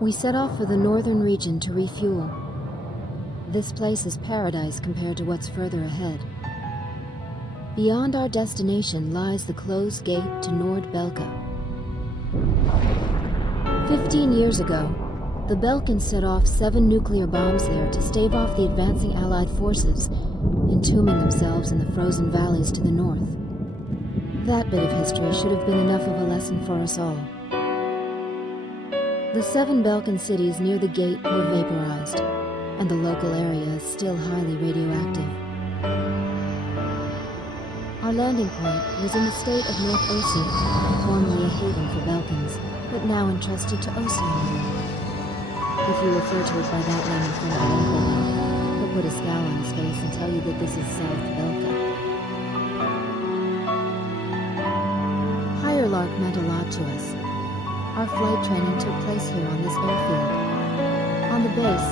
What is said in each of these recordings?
We set off for the northern region to refuel. This place is paradise compared to what's further ahead. Beyond our destination lies the closed gate to Nord-Belka. 15 years ago, the Belkans set off 7 nuclear bombs there to stave off the advancing Allied forces, entombing themselves in the frozen valleys to the north. That bit of history should have been enough of a lesson for us all. The 7 Balkan cities near the gate were vaporized, and the local area is still highly radioactive. Our landing point was in the state of North Ossia, formerly a haven for Balkans, but now entrusted to Ossia. If you refer to it by that name in front of anybody, he'll put a scowl on his face and tell you that this is South Belka. Higher Lark meant a lot to us. Our flight training took place here on this airfield. On the base,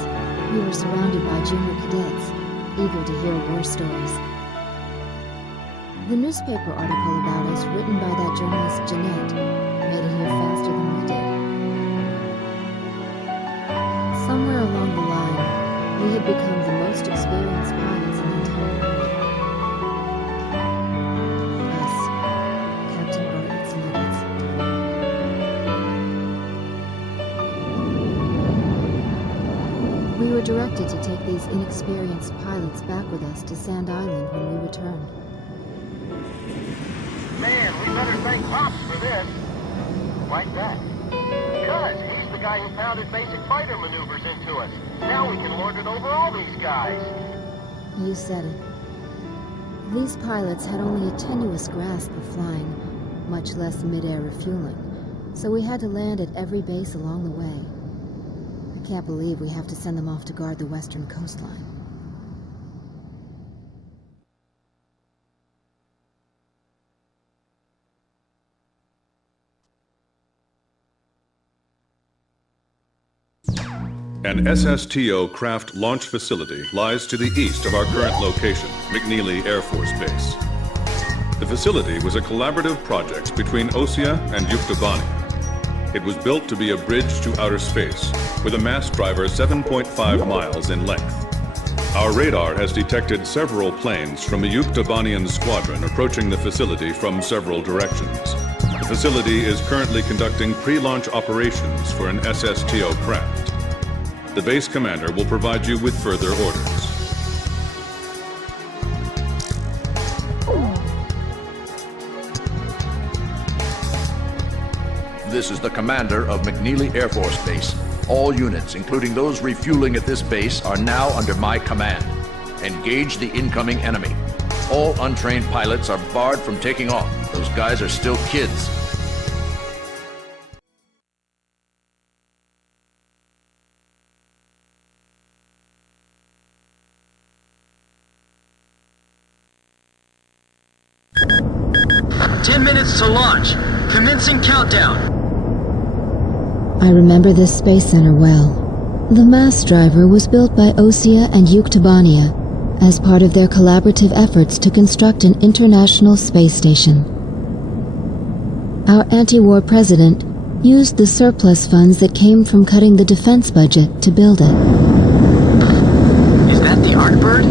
we were surrounded by junior cadets, eager to hear war stories. The newspaper article about us written by that journalist Jeanette made it here faster than we did. Somewhere along the line, we had become the most experienced pilots in the entire world. Us, Captain Bartlett's Nuggets. We were directed to take these inexperienced pilots back with us to Sand Island when we returned. Man, we better thank Pops for this. Like that. Because he's the guy who pounded basic fighter maneuvers into us. Now we can lord it over all these guys. You said it. These pilots had only a tenuous grasp of flying, much less mid-air refueling, so we had to land at every base along the way. I can't believe we have to send them off to guard the western coastline. An SSTO craft launch facility lies to the east of our current location, McNeely Air Force Base. The facility was a collaborative project between Ossia and Yuktabani. It was built to be a bridge to outer space, with a mass driver 7.5 miles in length. Our radar has detected several planes from a Yuktabanian squadron approaching the facility from several directions. The facility is currently conducting pre-launch operations for an SSTO craft. The base commander will provide you with further orders. This is the commander of McNeely Air Force Base. All units, including those refueling at this base, are now under my command. Engage the incoming enemy. All untrained pilots are barred from taking off. Those guys are still kids. To launch. Commencing countdown. I remember this space center well. The mass driver was built by Ossia and Yuktabania as part of their collaborative efforts to construct an international space station. Our anti-war president used the surplus funds that came from cutting the defense budget to build it. Is that the Arkbird?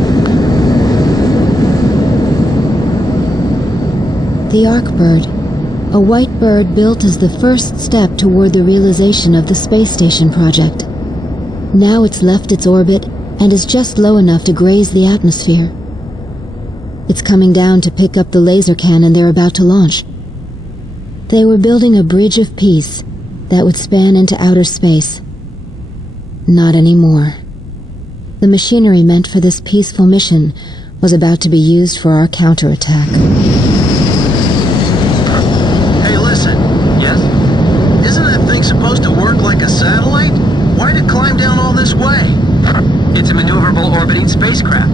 The Arkbird, a white bird built as the first step toward the realization of the space station project. Now it's left its orbit and is just low enough to graze the atmosphere. It's coming down to pick up the laser cannon they're about to launch. They were building a bridge of peace that would span into outer space. Not anymore. The machinery meant for this peaceful mission was about to be used for our counterattack. Supposed to work like a satellite? Why'd it climb down all this way? It's a maneuverable orbiting spacecraft.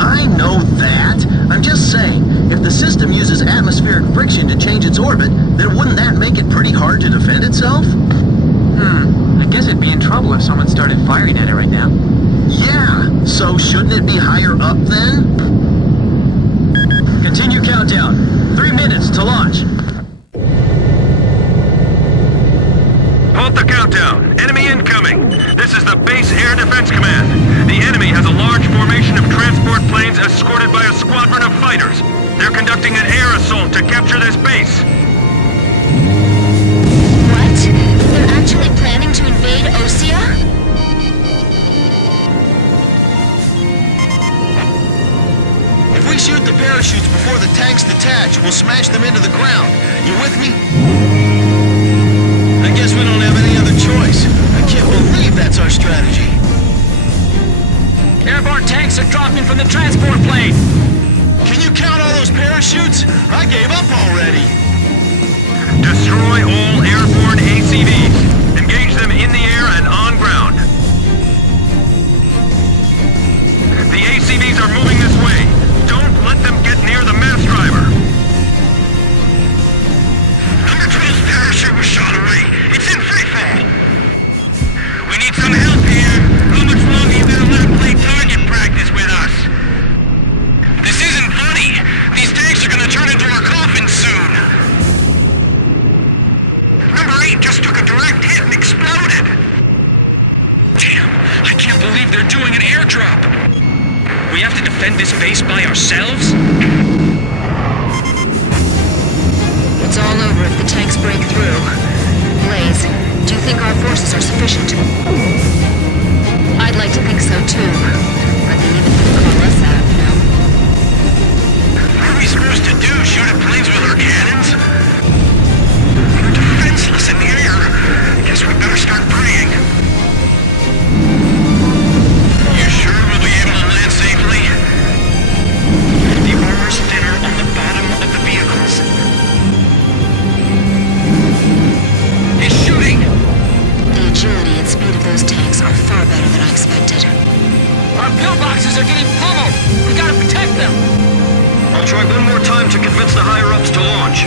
I know that. I'm just saying, if the system uses atmospheric friction to change its orbit, then wouldn't that make it pretty hard to defend itself? I guess it'd be in trouble if someone started firing at it right now. Yeah, so shouldn't it be higher up then? Continue countdown. 3 minutes to launch. Halt the countdown. Enemy incoming. escorted by a squadron of fighters. They're conducting an air assault to capture this base. What? They're actually planning to invade Osea? If we shoot the parachutes before the tanks detach, we'll smash them into the ground. You with me? I guess we don't have any other choice. I can't believe that's our strategy. Airborne tanks are dropping from the transport plane. Can you count all those parachutes? I gave up already. Destroy all airborne ACVs. Engage them in the air and on ground. The ACVs are moving this way. Don't let them get near the mass driver. Number 12's parachute was shot away. It's in free fall. We need some help here. How much longer you gonna let him play target practice with us? This isn't funny. These tanks are gonna turn into our coffins soon. Number 8 just took a direct hit and exploded. Damn, I can't believe they're doing an airdrop. We have to defend this base by ourselves? It's all over if the tanks break through. Blaze, do you think our forces are sufficient? I'd like to think so too. But they even call us out, you know? What are we supposed to do? Shoot at planes with our cannons? We're defenseless in the air. Guess we better start praying. You sure we'll be able to land safely? The armor's thinner on the bottom of the vehicles. It's shooting! The agility and speed of those tanks are far better than I expected. Our pillboxes are getting pummeled. We gotta protect them. I'll try one more time to convince the higher-ups to launch.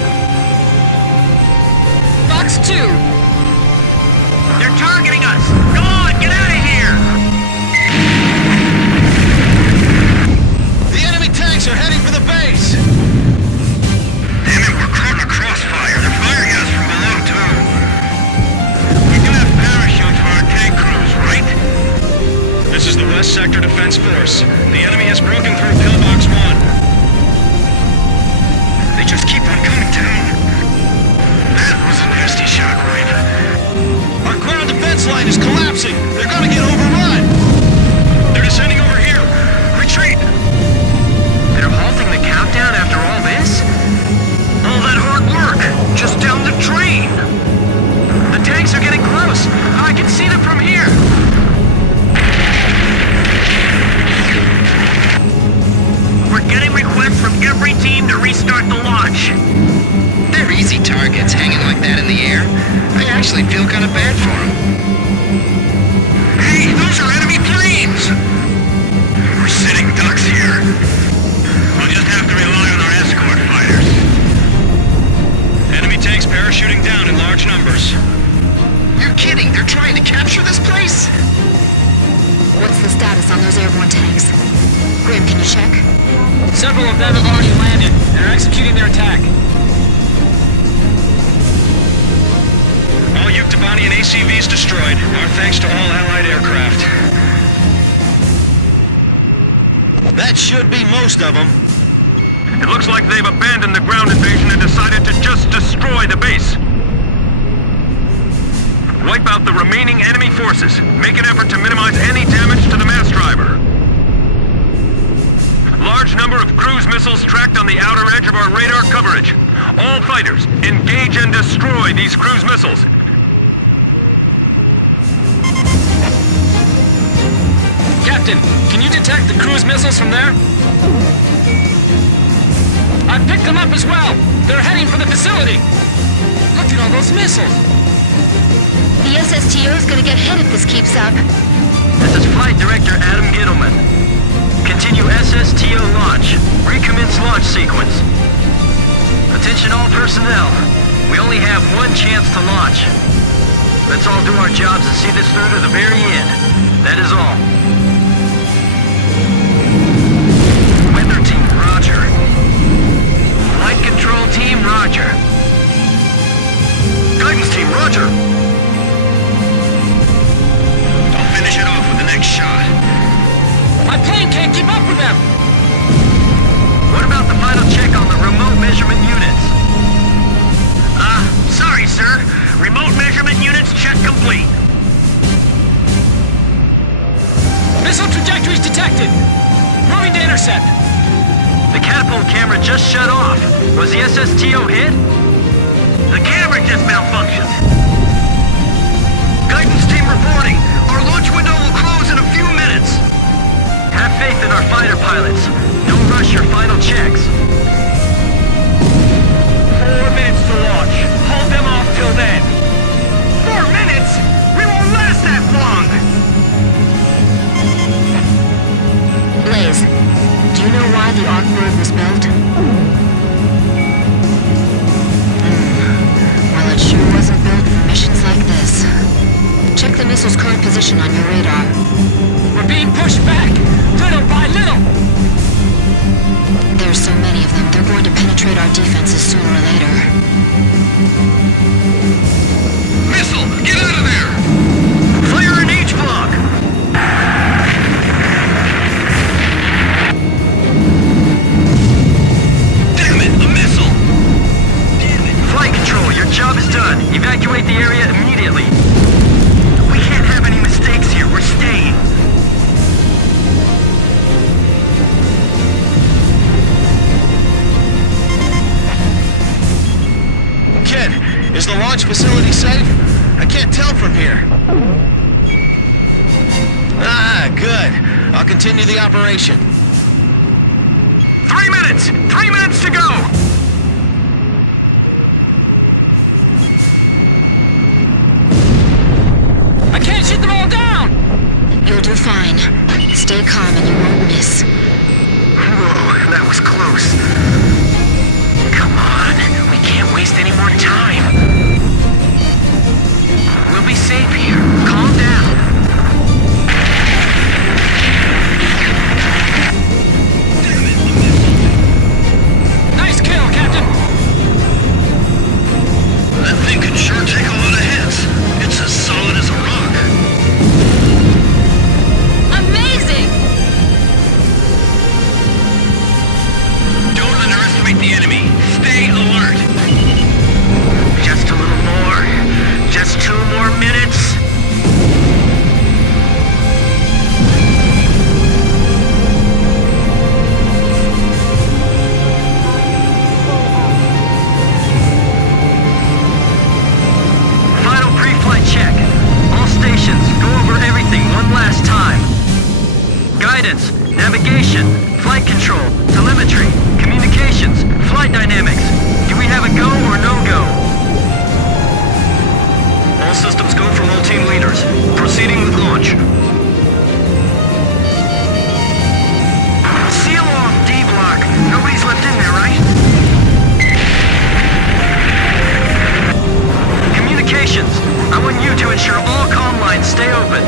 Box 2. They're targeting us! Go on, get out of here! The enemy tanks are heading for the base! Damn it, we're caught in a crossfire. They're firing at us from below, too. We do have parachutes for our tank crews, right? This is the West Sector Defense Force. The enemy has broken through Pillbox 1. They just keep on coming down. That was a nasty shockwave. Our ground defense line is collapsing! They're gonna get overrun! They're descending over here. Retreat! They're halting the countdown after all this? All that hard work, just down the drain. The tanks are getting close. I can see them from here. We're getting requests from every team to restart the launch. They're easy targets hanging like that in the air. I actually feel kind of bad for them. Hey, those are enemy planes! We're sitting ducks here. We'll just have to rely on our escort fighters. Enemy tanks parachuting down in large numbers. You're kidding! They're trying to capture this place? What's the status on those airborne tanks? Grim, can you check? Several of them have already landed and are executing their attack. All Yuktobanian ACVs destroyed. Our thanks to all Allied aircraft. That should be most of them. It looks like they've abandoned the ground invasion and decided to just destroy the base. Wipe out the remaining enemy forces. Make an effort to minimize any damage to the mass driver. Large number of cruise missiles tracked on the outer edge of our radar coverage. All fighters, engage and destroy these cruise missiles. Captain, can you detect the cruise missiles from there? I picked them up as well. They're heading for the facility. Look at all those missiles. The SSTO is gonna get hit if this keeps up. This is Flight Director Adam Gittleman. Continue SSTO launch. Recommence launch sequence. Attention all personnel. We only have one chance to launch. Let's all do our jobs and see this through to the very end. That is all. Weather team, roger. Flight control team, roger. Guidance team, roger. I'll finish it off with the next shot. My plane can't keep up with them. measurement units. Sorry, sir. Remote measurement units check complete. Missile trajectories detected. Moving to intercept. The catapult camera just shut off. Was the SSTO hit? The camera just malfunctioned. Guidance team reporting. Our launch window will close in a few minutes. Have faith in our fighter pilots. Don't rush your final checks. 4 minutes to launch. Hold them off till then. 4 minutes? We won't last that long! Blaze, do you know why the Ark bird was built? Well, it sure wasn't built for missions like this. Check the missile's current position on your radar. We're being pushed back, little by little. There's so many of them, they're going to penetrate our defenses sooner or later. Missile, get out of there! Fire in H block! Damn it, a missile! Flight control, your job is done. Evacuate the area immediately. We can't have any mistakes here. We're staying. Kid, is the launch facility safe? I can't tell from here. Good. I'll continue the operation. 3 minutes! 3 minutes to go! I can't shoot them all down. You'll do fine. Stay calm and you won't miss. Whoa, that was close. Come on, we can't waste any more time. We'll be safe here. Calm down. Nice kill, Captain. That thing can sure take a lot of hits. It's as solid as a rock. Amazing! Don't underestimate the enemy. Stay alert. Just a little more. Just 2 more minutes. Final pre-flight check. All stations, go over everything one last time. Guidance, navigation, flight control, telemetry, communications, flight dynamics. Do we have a go or no go? All systems go from all team leaders. Proceeding with launch. Seal off D block. Nobody's left in there, right? Communications. I want you to ensure all comm lines stay open.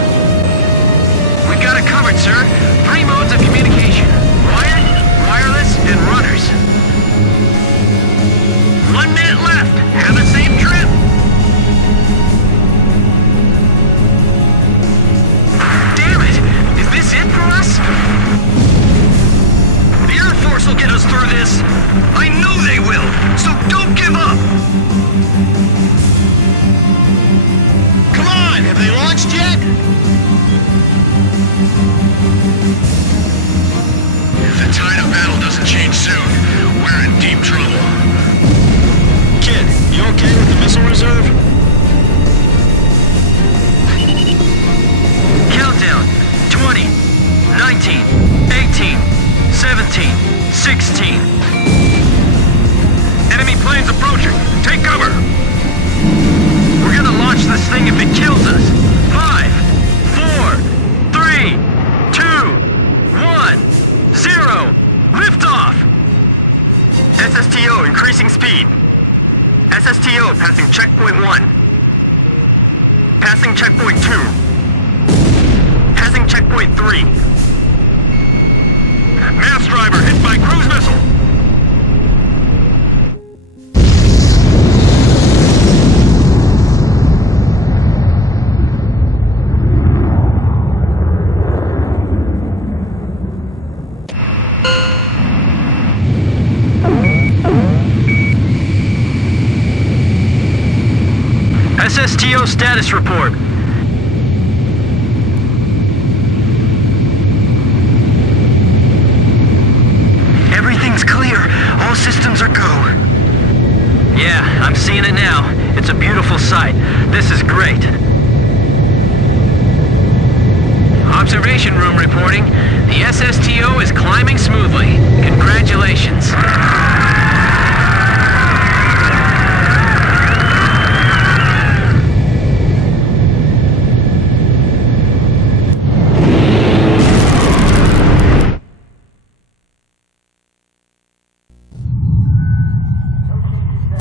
We've got it covered, sir. 3 modes of communication. Wired, wireless, and runners. 1 minute left. Have a safe trip. Damn it! Is this it for us? The Air Force will get us through this. I know they will, so don't give up. Come on, have they launched yet? If the tide of battle doesn't change soon, we're in deep trouble. Kid, you okay with the missile reserve? Countdown. 20, 19, 18, 17, 16. Enemy planes approaching. Take cover. We're gonna launch this thing if it kills us. 5, 4, 3, 2, 1, 0. Liftoff! SSTO increasing speed. SSTO passing checkpoint 1. Passing checkpoint 2. Passing checkpoint 3. Mass driver hit by cruise missile. SSTO status report. Everything's clear. All systems are go. Yeah, I'm seeing it now. It's a beautiful sight. This is great. Observation room reporting. The SSTO is climbing smoothly. Congratulations.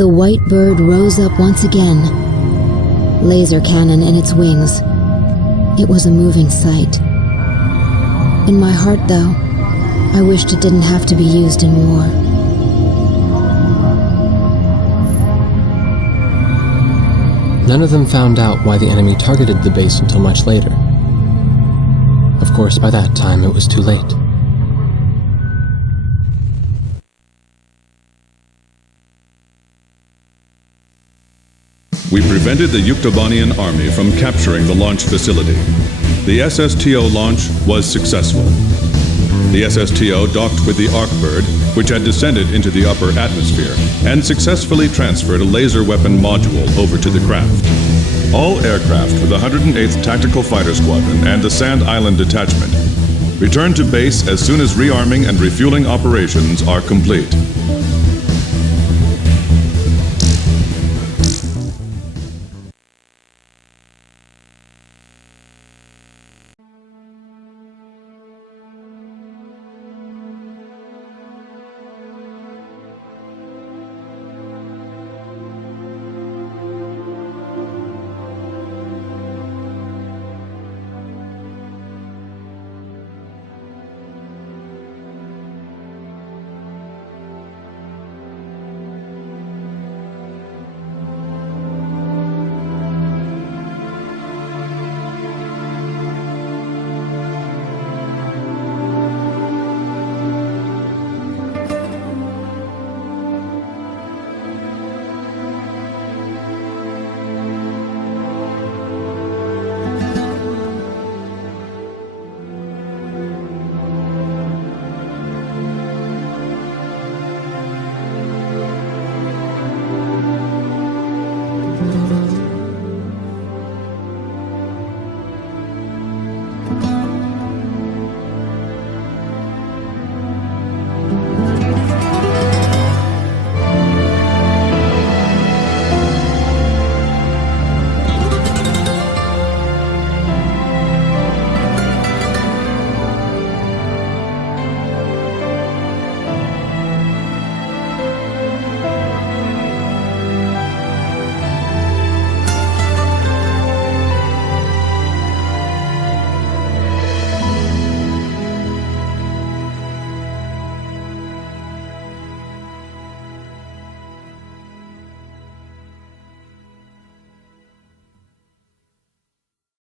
The white bird rose up once again, laser cannon in its wings. It was a moving sight. In my heart, though, I wished it didn't have to be used in war. None of them found out why the enemy targeted the base until much later. Of course, by that time it was too late. We prevented the Yuktobanian army from capturing the launch facility. The SSTO launch was successful. The SSTO docked with the Arkbird, which had descended into the upper atmosphere, and successfully transferred a laser weapon module over to the craft. All aircraft with the 108th Tactical Fighter Squadron and the Sand Island Detachment return to base as soon as rearming and refueling operations are complete.